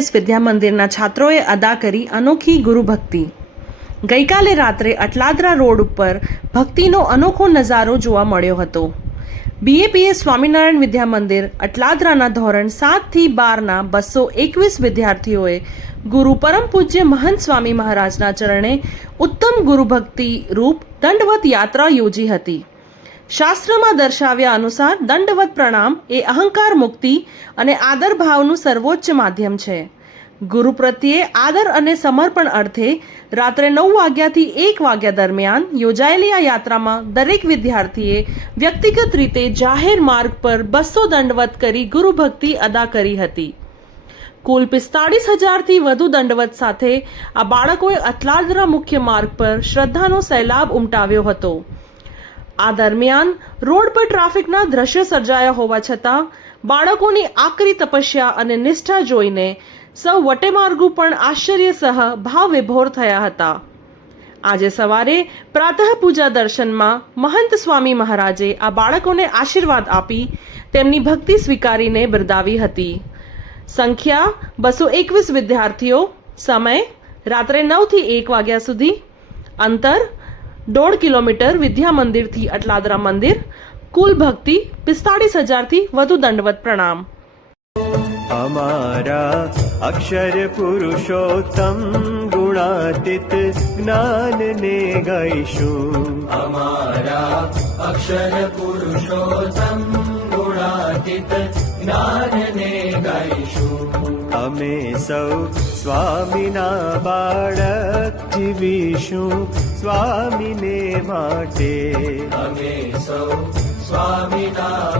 BAPS વિદ્યા મંદિરના છાત્રોએ અદા કરી અનોખી ગુરુભક્તિ। ગઈકાલે રાત્રે અટલાદરા રોડ ઉપર ભક્તિનો અનોખો નજારો જોવા મળ્યો હતો। BAPS સ્વામિનારાયણ વિદ્યા મંદિર અટલાદરાના ધોરણ 7 થી 12ના 221 વિદ્યાર્થીઓએ ગુરુ પરમ પૂજ્ય મહંત સ્વામી મહારાજના ચરણે ઉત્તમ ગુરુભક્તિ રૂપ દંડવત યાત્રા યોજી હતી। શાસ્ત્રમાં દર્શાવ્યા અનુસાર દંડવત પ્રણામ એ અહંકાર મુક્તિ અને આદર ભાવનું સર્વોચ્ચ માધ્યમ છે। ગુરુ પ્રત્યે આદર અને સમર્પણ અર્થે રાત્રે 9 વાગ્યાથી 1 વાગ્યા દરમિયાન યોજાયેલી આ યાત્રામાં દરેક વિદ્યાર્થીએ વ્યક્તિગત રીતે જાહેર માર્ગ પર 200 દંડવત કરી ગુરુભક્તિ અદા કરી હતી। કુલ 45,000થી વધુ દંડવત સાથે આ બાળકોએ અટલાદરા મુખ્ય માર્ગ પર શ્રદ્ધાનો સૈલાબ ઉમટાવ્યો હતો। આ દરમિયાન રોડ પર ટ્રાફિકના દ્રશ્યો સર્જાયા હોવા છતાં બાળકોની આકરી તપસ્યા અને નિષ્ઠા જોઈને સૌ વટેમાર્ગુ પણ આશ્ચર્ય સહ ભાવ વિભોર થયા હતા। આજે સવારે પ્રાતઃ પૂજા દર્શનમાં મહંત સ્વામી મહારાજે આ બાળકોને આશીર્વાદ આપી તેમની ભક્તિ સ્વીકારીને બિરદાવી હતી। સંખ્યા 221 વિદ્યાર્થીઓ। સમય રાત્રે 9 થી 1 વાગ્યા સુધી। અંતર 1.5 કિલોમીટર વિદ્યા મંદિરથી અટલાદરા મંદિર। કુલ ભક્તિ 45,000થી વધુ દંડવત પ્રણામ। અમારા અક્ષર પુરુષોત્તમ ગુણાતીત જ્ઞાનને ગાઈશું। અમારા અક્ષર પુરુષોત્તમ ગુણાતીત જ્ઞાનને ગાઈશું। અમે સૌ સ્વામીના બાળક જીવીશું સ્વામીને માટે। અમે સૌ સ્વામીના